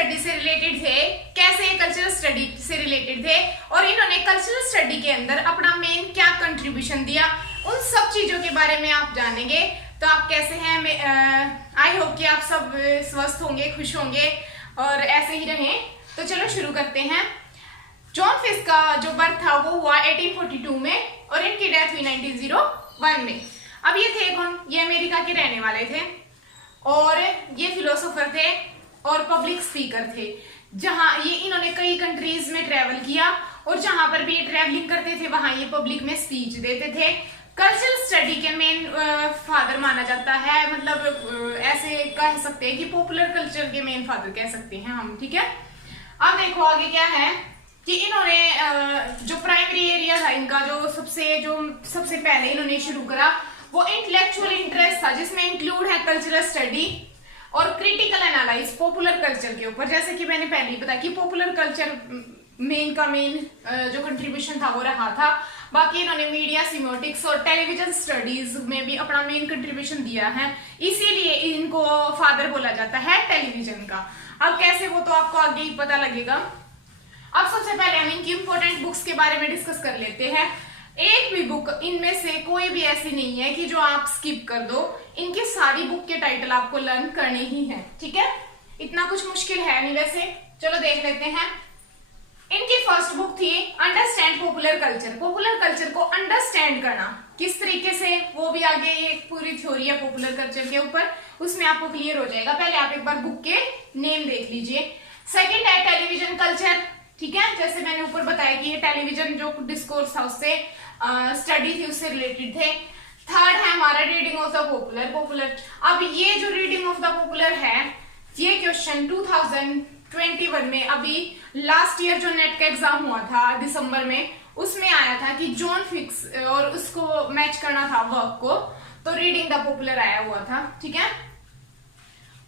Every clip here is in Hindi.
स्टडी से रिलेटेड थे, कैसे ये कल्चरल स्टडी से रिलेटेड थे और इन्होंने कल्चरल स्टडी के अंदर अपना मेन क्या कंट्रीब्यूशन दिया, उन सब चीजों के बारे में आप जानेंगे। तो आप कैसे हैं? आई होप कि आप सब स्वस्थ होंगे, खुश होंगे और ऐसे ही रहें। तो चलो शुरू करते हैं। जॉन फिस्क का जो बर्थ था वो हुआ 1842 में और इनकी डेथ हुई 1901 में। अब ये थे कौन? ये अमेरिका के रहने वाले थे और ये फिलोसोफर थे और पब्लिक स्पीकर थे। जहां ये इन्होंने कई कंट्रीज में ट्रेवल किया और जहां पर भी ये ट्रेवलिंग करते थे वहां ये पब्लिक में स्पीच देते थे। कल्चरल स्टडी के मेन फादर माना जाता है, मतलब ऐसे कह सकते हैं कि पॉपुलर कल्चर के मेन फादर कह सकते हैं हम, ठीक है। अब देखो आगे क्या है कि इन्होंने जो प्राइमरी एरिया था इनका, जो सबसे पहले इन्होंने शुरू करा वो इंटेलेक्चुअल इंटरेस्ट था, जिसमें इंक्लूड है कल्चरल स्टडी और क्रिटिकल एनालाइज पॉपुलर कल्चर के ऊपर। जैसे कि मैंने पहले ही बताया कि पॉपुलर कल्चर मेन जो कंट्रीब्यूशन था वो रहा था। बाकी इन्होंने मीडिया सिमोटिक्स और टेलीविजन स्टडीज में भी अपना मेन कंट्रीब्यूशन दिया है, इसीलिए इनको फादर बोला जाता है टेलीविजन का। अब कैसे, वो तो आपको आगे ही पता लगेगा। अब सबसे पहले हम इनकी इंपॉर्टेंट बुक्स के बारे में डिस्कस कर लेते हैं। एक भी बुक इनमें से कोई भी ऐसी नहीं है कि जो आप स्किप कर दो। इनकी सारी बुक के टाइटल आपको लर्न करने ही है, ठीक है। इतना कुछ मुश्किल है नहीं वैसे। चलो देख लेते हैं। इनकी फर्स्ट बुक थी understand popular culture. Popular culture को अंडरस्टैंड करना किस तरीके से, वो भी आगे एक पूरी थ्योरी है पॉपुलर कल्चर के ऊपर, उसमें आपको क्लियर हो जाएगा। पहले आप एक बार बुक के नेम देख लीजिए। सेकंड है टेलीविजन कल्चर, ठीक है। जैसे मैंने ऊपर बताया कि ये टेलीविजन जो डिस्कोर्स था उससे स्टडी थी, उससे रिलेटेड थे। थर्ड है हमारा रीडिंग ऑफ द पॉपुलर। अब ये जो रीडिंग ऑफ द पॉपुलर है, ये क्वेश्चन 2021 में, अभी लास्ट ईयर जो नेट का एग्जाम हुआ था दिसंबर में, उसमें आया था कि जॉन फिस्क और उसको मैच करना था वर्क को, तो रीडिंग द पॉपुलर आया हुआ था, ठीक है।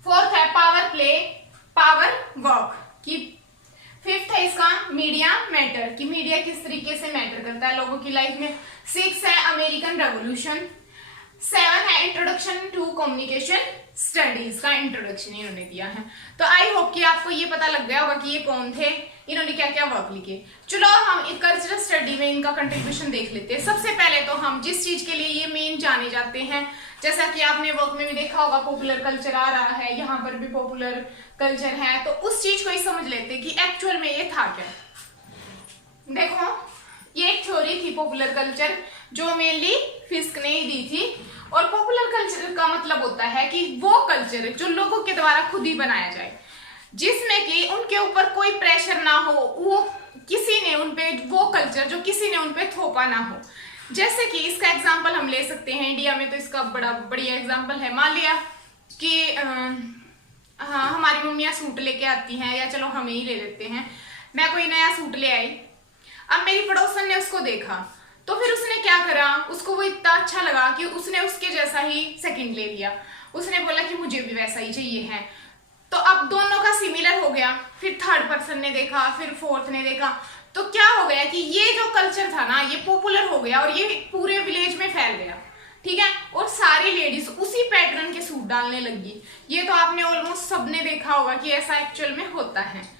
फोर्थ है पावर प्ले, पावर वर्क की। फिफ्थ है इसका मीडिया मैटर, कि मीडिया किस तरीके से मैटर करता है लोगों की लाइफ में। सिक्स है अमेरिकन रेवोल्यूशन। सेवन है इंट्रोडक्शन टू कम्युनिकेशन स्टडीज का इंट्रोडक्शन इन्होंने दिया है। तो आई होप कि आपको ये पता लग गया होगा कि ये कौन थे, इन्होंने क्या क्या वर्क लिखे। चलो हम कल्चरल स्टडी में इनका कंट्रीब्यूशन देख लेते हैं। सबसे पहले तो हम जिस चीज के लिए ये मेन जाने जाते हैं, जैसा कि आपने वर्क में भी देखा होगा पॉपुलर कल्चर आ रहा है, यहाँ पर भी पॉपुलर कल्चर है, तो उस चीज को ही समझ लेते हैं कि एक्चुअल में ये था क्या। देखो ये एक थ्योरी थी पॉपुलर कल्चर, जो मेनली फिस्क ने ही दी थी। और पॉपुलर कल्चर का मतलब होता है कि वो कल्चर जो लोगों के द्वारा खुद ही बनाया जाए, जिसमें कि उनके ऊपर कोई प्रेशर ना हो, वो किसी ने उनपे, वो कल्चर जो किसी ने उनपे थोपा ना हो। जैसे कि इसका एग्जांपल हम ले सकते हैं, इंडिया में तो इसका बड़ा बढ़िया एग्जांपल है। मान लिया कि हाँ हमारी मम्मियाँ सूट लेके आती हैं, या चलो हम ही ले लेते हैं, मैं कोई नया सूट ले आई। अब मेरी पड़ोसन ने उसको देखा, तो फिर उसने क्या करा, उसको वो इतना अच्छा लगा कि उसने उसके जैसा ही सेकंड ले लिया। उसने बोला कि मुझे भी वैसा ही चाहिए है, तो अब दोनों का सिमिलर हो गया। फिर थर्ड पर्सन ने देखा, फिर फोर्थ ने देखा, तो क्या हो गया कि ये जो कल्चर था ना, ये पॉपुलर हो गया और ये पूरे विलेज में फैल गया, ठीक है। और सारी लेडीज उसी पैटर्न के सूट डालने लगी। ये तो आपने ऑलमोस्ट सबने देखा होगा कि ऐसा एक्चुअल में होता है।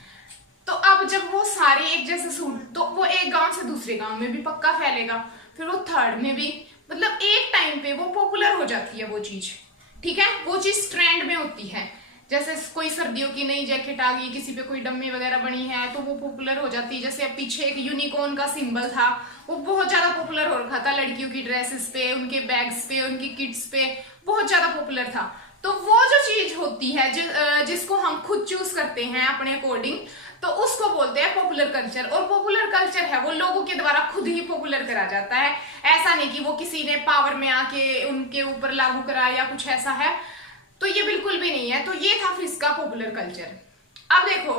तो अब जब वो सारे एक जैसे सूट, तो वो एक गांव से दूसरे गांव में भी पक्का फैलेगा, फिर वो थर्ड में भी, मतलब एक टाइम पे वो पॉपुलर हो जाती है वो चीज, ठीक है। वो चीज ट्रेंड में होती है। जैसे कोई सर्दियों की नई जैकेट आ गई, किसी पे कोई डम्मी वगैरह बनी है, तो वो पॉपुलर हो जाती है। जैसे अब पीछे एक यूनिकॉर्न का सिंबल था, वो बहुत ज्यादा पॉपुलर हो रखा था लड़कियों की ड्रेसेस पे, उनके बैग्स पे, उनकी किट्स पे, बहुत ज्यादा पॉपुलर था। तो वो जो चीज होती है जिसको हम खुद चूज करते हैं अपने अकॉर्डिंग, तो उसको बोलते हैं पॉपुलर कल्चर। और पॉपुलर कल्चर है वो लोगों के द्वारा खुद ही पॉपुलर करा जाता है, ऐसा नहीं कि वो किसी ने पावर में आके उनके ऊपर लागू करा या कुछ ऐसा है, तो ये बिल्कुल भी नहीं है। तो ये था फिस्क का पॉपुलर कल्चर। अब देखो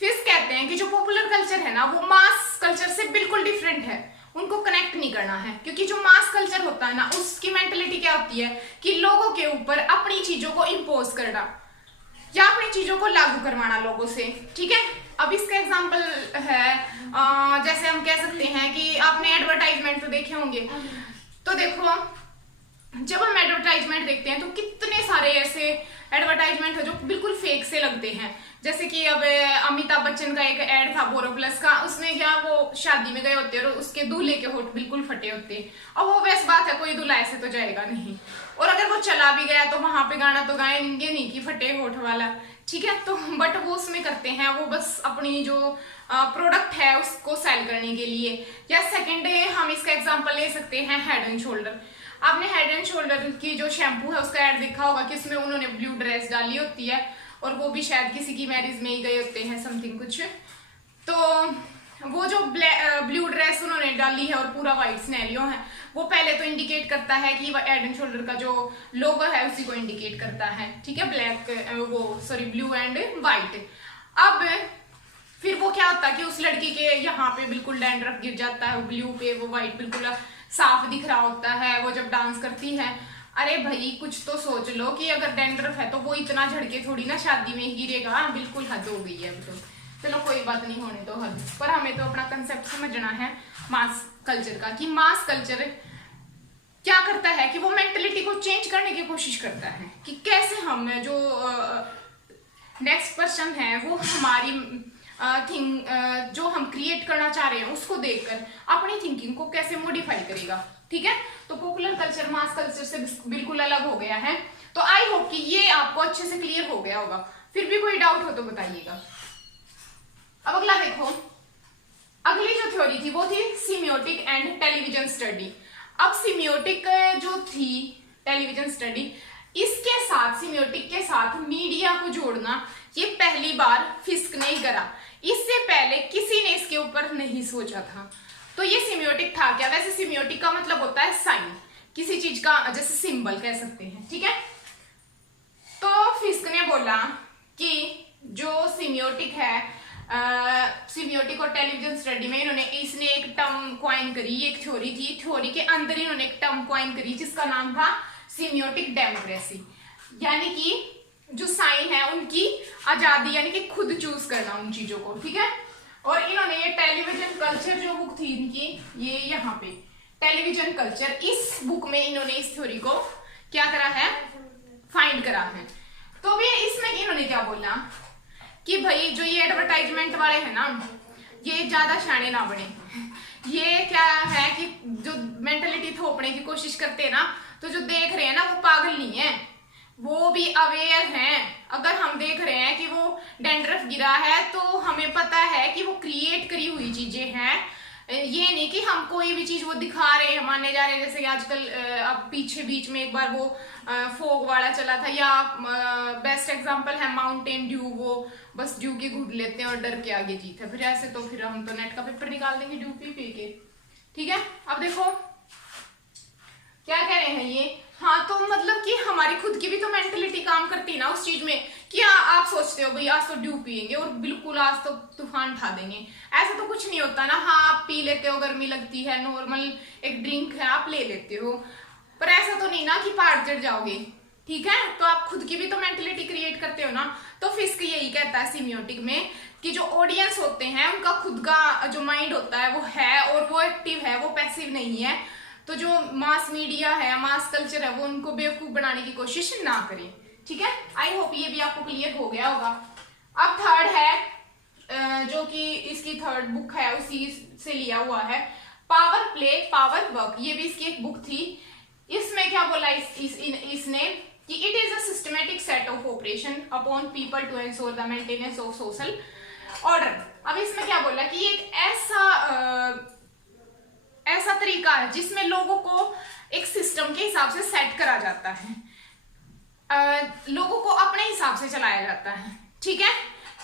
फिस्क कहते हैं कि जो पॉपुलर कल्चर है ना, वो मास कल्चर से बिल्कुल डिफरेंट है, उनको कनेक्ट नहीं करना है। क्योंकि जो मास कल्चर होता है ना, उसकी मेंटेलिटी क्या होती है कि लोगों के ऊपर अपनी चीजों को इम्पोज करना या अपनी चीजों को लागू करवाना लोगों से, ठीक है। अब इसका एग्जांपल है, जैसे हम कह सकते हैं कि आपने एडवर्टाइजमेंट तो देखे होंगे, तो देखो जब हम एडवर्टाइजमेंट देखते हैं तो कितने सारे ऐसे एडवर्टाइजमेंट है जो बिल्कुल फेक से लगते हैं। जैसे कि अब अमिताभ बच्चन का एक एड था बोरोप्लस का, उसमें क्या वो शादी में गए होते हैं और उसके दूल्हे के होठ बिल्कुल फटे होते हैं। अब वो वैसे बात है, कोई दूल्हा ऐसे तो जाएगा नहीं, और अगर वो चला भी गया तो वहां पे गाना तो गाएंगे नहीं कि फटे होठ वाला, ठीक है। तो बट वो उसमें करते हैं, वो बस अपनी जो प्रोडक्ट है उसको सेल करने के लिए। या सेकेंड हम इसका एग्जाम्पल ले सकते हैं हेड एंड शोल्डर। आपने हेड एंड शोल्डर की जो शैम्पू है उसका ऐड देखा होगा कि उसमें उन्होंने ब्लू ड्रेस डाली होती है, और वो भी शायद किसी की मैरिज में ही गए होते हैं समथिंग कुछ। तो वो जो ब्लू ड्रेस उन्होंने डाली है और पूरा व्हाइट सिनेरियो है, वो पहले तो इंडिकेट करता है कि हेड एंड शोल्डर का जो लोगो है उसी को इंडिकेट करता है, ठीक है, ब्लू एंड व्हाइट। अब फिर वो क्या होता है कि उस लड़की के यहाँ पे बिल्कुल डैंड्रफ गिर जाता है, ब्लू पे वो व्हाइट बिल्कुल साफ दिख रहा होता है वो जब डांस करती है। अरे भाई कुछ तो सोच लो कि अगर डैंड्रफ है तो वो इतना झड़के थोड़ी ना शादी में गिरेगा, बिल्कुल हद हो गई है अब तो। चलो कोई बात नहीं, होने दो हद, पर हमें तो अपना कंसेप्ट समझना है मास कल्चर का, कि मास कल्चर क्या करता है कि वो मेंटलिटी को चेंज करने की कोशिश करता है कि कैसे हम जो नेक्स्ट पर्सन है वो हमारी जो हम क्रिएट करना चाह रहे हैं उसको देखकर अपनी थिंकिंग को कैसे मॉडिफाई करेगा, ठीक है। तो पॉपुलर कल्चर मास कल्चर से बिल्कुल अलग हो गया है। तो आई होप कि ये आपको अच्छे से क्लियर हो गया होगा। फिर भी कोई डाउट हो तो बताइएगा। अब अगला देखो, अगली जो थ्योरी थी वो थी सीमियोटिक एंड टेलीविजन स्टडी। अब सीमियोटिक जो थी टेलीविजन स्टडी, इसके साथ सीमियोटिक के साथ मीडिया को जोड़ना ये पहली बार फिस्क ने ही करा। इससे पहले किसी ने इसके ऊपर नहीं सोचा था। तो ये सीमियोटिक था क्या? वैसे सीमियोटिक का मतलब होता है साइन, किसी चीज का जैसे सिंबल कह सकते हैं, ठीक है। तो फिस्क ने बोला कि जो सीमियोटिक है, सीमियोटिक और टेलीविजन स्टडी में इसने एक टर्म क्वाइन करी, एक थ्योरी थी, थ्योरी के अंदर इन्होंने एक टर्म क्वाइन करी जिसका नाम था सीमियोटिक डेमोक्रेसी, यानी कि जो साइन है उनकी आजादी, यानी कि खुद चूज करना उन चीजों को, ठीक है। और इन्होंने ये टेलीविजन कल्चर जो बुक थी इनकी, ये यहाँ पे टेलीविजन कल्चर, इस बुक में इन्होंने इस थ्योरी को क्या करा है, फाइंड करा है। तो भी इसमें इन्होंने क्या बोला कि भाई जो ये एडवर्टाइजमेंट वाले हैं ना, ये ज्यादा शाणे ना बने। ये क्या है कि जो मेंटलिटी थोपने की कोशिश करते हैं ना, तो जो देख रहे हैं ना वो पागल नहीं है, वो भी अवेयर हैं। अगर हम देख रहे हैं कि वो डैंड्रफ गिरा है तो हमें पता है कि वो क्रिएट करी हुई चीजें हैं, ये नहीं कि हम कोई भी चीज वो दिखा रहे हैं माने जा रहे हैं। जैसे कि आजकल अब पीछे बीच में एक बार वो फोग वाला चला था, या बेस्ट एग्जांपल है माउंटेन ड्यू, वो बस ड्यू की घुट लेते हैं और डर के आगे जीत है। फिर ऐसे तो फिर हम तो नेट का पेपर निकाल देंगे ड्यू पी के, ठीक है। अब देखो क्या कह रहे हैं ये, हाँ तो मतलब कि हमारी खुद की भी तो मेंटलिटी काम करती है ना उस चीज में कि आप सोचते हो भाई आज तो ड्यू पियेंगे और बिल्कुल आज तो तूफान उठा देंगे, ऐसा तो कुछ नहीं होता ना। हाँ आप पी लेते हो, गर्मी लगती है, नॉर्मल एक ड्रिंक है आप ले लेते हो, पर ऐसा तो नहीं ना कि पहाड़ चढ़ जाओगे, ठीक है। तो आप खुद की भी तो मेंटलिटी क्रिएट करते हो ना। तो फिस्क यही कहता है सीमियोटिक में कि जो ऑडियंस होते हैं उनका खुद का जो माइंड होता है वो है, और वो एक्टिव है, वो पैसिव नहीं है। तो जो मास मीडिया है, मास कल्चर है, वो उनको बेवकूफ बनाने की कोशिश ना करें, ठीक है। आई होप ये भी आपको क्लियर हो गया होगा। अब थर्ड है जो कि इसकी थर्ड बुक है उसी से लिया हुआ है, पावर प्ले पावर वर्क। ये भी इसकी एक बुक थी। इसमें क्या बोला इसने कि it is a systematic set of operation upon people to ensure the maintenance of social order. अब इसमें क्या बोला कि एक ऐसा तरीका है जिसमें लोगों को एक सिस्टम के हिसाब से सेट करा जाता है, लोगों को अपने हिसाब से चलाया जाता है, ठीक है।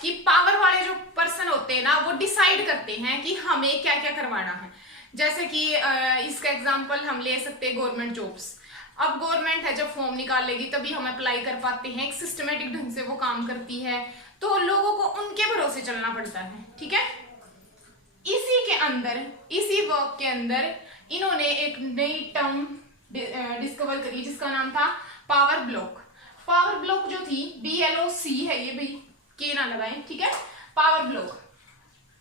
कि पावर वाले जो पर्सन होते हैं ना वो डिसाइड करते हैं कि हमें क्या क्या करवाना है। जैसे कि इसका एग्जांपल हम ले सकते हैं गवर्नमेंट जॉब्स। अब गवर्नमेंट है जब फॉर्म निकाल लेगी तभी हम अप्लाई कर पाते हैं, एक सिस्टमेटिक ढंग से वो काम करती है, तो लोगों को उनके भरोसे चलना पड़ता है, ठीक है। इसी के अंदर, इसी वर्क के अंदर इन्होंने एक नई टर्म डिस्कवर करी जिसका नाम था पावर ब्लॉक। पावर ब्लॉक जो थी BLOC है, ये भाई के ना लगाएं, ठीक है, पावर ब्लॉक।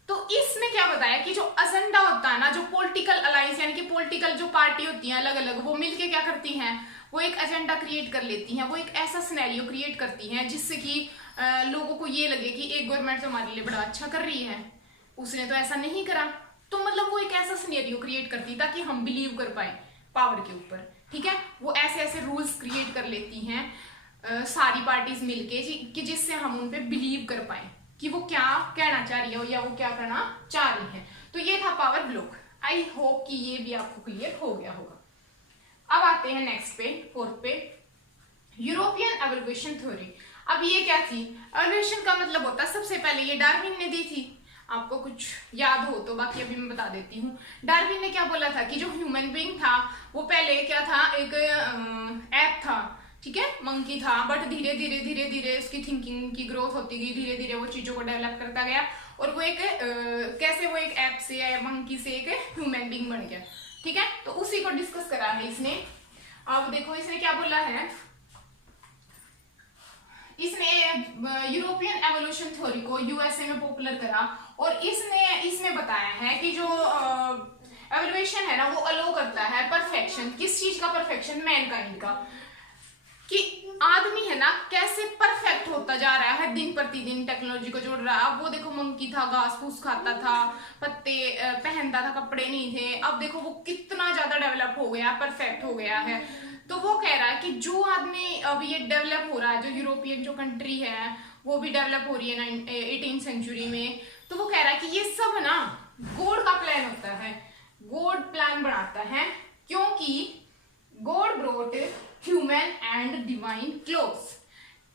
तो इसमें क्या बताया कि जो एजेंडा होता है ना, जो पॉलिटिकल अलायंस यानी कि पॉलिटिकल जो पार्टी होती है अलग अलग, वो मिलके क्या करती हैं, वो एक एजेंडा क्रिएट कर लेती हैं, वो एक ऐसा सिनेरियो क्रिएट करती हैं जिससे कि लोगों को ये लगे कि एक गवर्नमेंट तो हमारे लिए बड़ा अच्छा कर रही है, उसने तो ऐसा नहीं करा। तो मतलब वो एक ऐसा सिनेरियो क्रिएट करती ताकि हम बिलीव कर पाए पावर के ऊपर, ठीक है। वो ऐसे ऐसे रूल्स क्रिएट कर लेती हैं सारी पार्टीज मिलके कि जिससे हम उन पे बिलीव कर पाए कि वो क्या कहना चाह रही है या वो क्या करना चाह रही है। तो ये था पावर ब्लॉक। आई होप कि ये भी आपको क्लियर हो गया होगा। अब आते हैं नेक्स्ट पे, फोर्थ पे, यूरोपियन एवोल्यूशन थ्योरी। अब ये क्या थी? एवोल्यूशन का मतलब होता है, सबसे पहले ये डार्विन ने दी थी, आपको कुछ याद हो तो, बाकी अभी मैं बता देती हूँ। डार्विन ने क्या बोला था कि जो ह्यूमन बीइंग था वो पहले क्या था, एक ऐप था, ठीक है, मंकी था, बट धीरे धीरे उसकी थिंकिंग की ग्रोथ होती गई, धीरे धीरे वो चीजों को डेवलप करता गया और वो एक कैसे वो एक ऐप से या मंकी से एक ह्यूमन बीइंग बन गया, ठीक है। तो उसी को डिस्कस करा है इसने। अब देखो इसने क्या बोला है, इसने यूरोपियन एवोल्यूशन थ्योरी को यूएसए में पॉपुलर करा और इसमें बताया है कि जो एवोल्यूशन है ना वो अलो करता है परफेक्शन। किस चीज का परफेक्शन? मैनकाइंड का, कि आदमी है ना कैसे परफेक्ट होता जा रहा है दिन प्रतिदिन, टेक्नोलॉजी को जोड़ रहा है। अब वो देखो मंकी था, घास फूस खाता था, पत्ते पहनता था, कपड़े नहीं थे, अब देखो वो कितना ज्यादा डेवलप हो गया, परफेक्ट हो गया है। तो वो कह रहा है कि जो आदमी अब ये डेवलप हो रहा है, जो यूरोपियन जो कंट्री है वो भी डेवलप हो रही है 18th सेंचुरी में, तो वो कह रहा है कि ये सब ना गॉड का प्लान होता है, गॉड प्लान बनाता है, क्योंकि God brought human and divine close.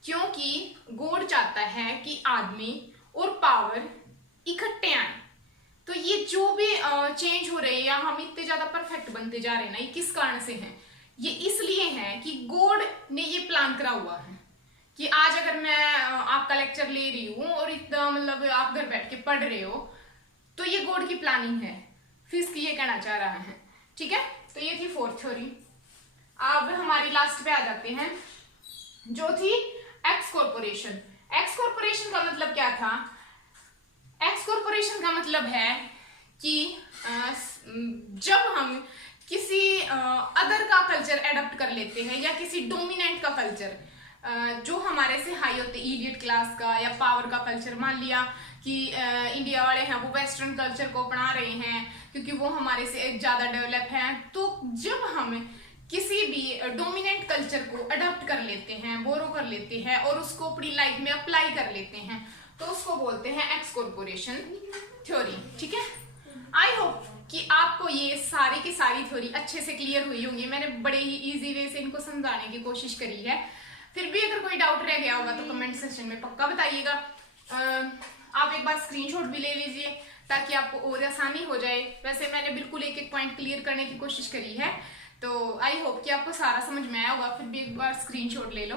क्योंकि गॉड चाहता है कि आदमी और पावर इकट्ठे आए। तो ये जो भी चेंज हो रहे हैं या हम इतने ज्यादा परफेक्ट बनते जा रहे हैं ना, ये किस कारण से है? ये इसलिए है कि गॉड ने ये प्लान करा हुआ है कि आज अगर मैं आपका लेक्चर ले रही हूं और इतना मतलब आप घर बैठ के पढ़ रहे हो, तो ये गॉड की प्लानिंग है, फिजिक्स ये कहना चाह रहा है, ठीक है। तो ये थी फोर्थ थ्योरी। अब हमारी लास्ट पे आ जाते हैं जो थी एक्स कॉर्पोरेशन। एक्स कॉर्पोरेशन का मतलब क्या था? एक्स कॉर्पोरेशन का मतलब है कि जब हम किसी अदर का कल्चर एडॉप्ट कर लेते हैं या किसी डोमिनेंट का कल्चर जो हमारे से हाई होते, इलियट क्लास का या पावर का कल्चर, मान लिया कि इंडिया वाले हैं वो वेस्टर्न कल्चर को अपना रहे हैं क्योंकि वो हमारे से ज्यादा डेवलप हैं। तो जब हम किसी भी डोमिनेंट कल्चर को अडॉप्ट कर लेते हैं, बोरो कर लेते हैं और उसको अपनी लाइफ में अप्लाई कर लेते हैं, तो उसको बोलते हैं एक्स कॉर्पोरेशन थ्योरी, ठीक है। आई होप कि आपको ये सारी की सारी थ्योरी अच्छे से क्लियर हुई होंगी। मैंने बड़े ही इजी वे से इनको समझाने की कोशिश करी है। फिर भी अगर कोई डाउट रह गया होगा तो कमेंट सेक्शन में पक्का बताइएगा। आप एक बार स्क्रीनशॉट भी ले लीजिए ताकि आपको और आसानी हो जाए। वैसे मैंने बिल्कुल एक एक पॉइंट क्लियर करने की कोशिश करी है, तो आई होप कि आपको सारा समझ में आया होगा। फिर भी एक बार स्क्रीनशॉट ले लो।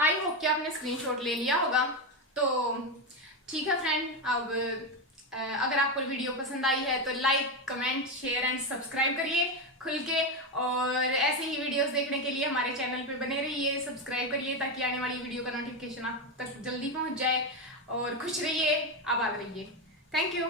आई होप कि आपने स्क्रीनशॉट ले लिया होगा। तो ठीक है फ्रेंड, अब अगर आपको वीडियो पसंद आई है तो like, comment, share and subscribe करिए खुल के, और ऐसे ही वीडियोस देखने के लिए हमारे चैनल पे बने रहिए, सब्सक्राइब करिए ताकि आने वाली वीडियो का नोटिफिकेशन आप तक जल्दी पहुंच जाए। और खुश रहिए, आबाद रहिए। Thank you.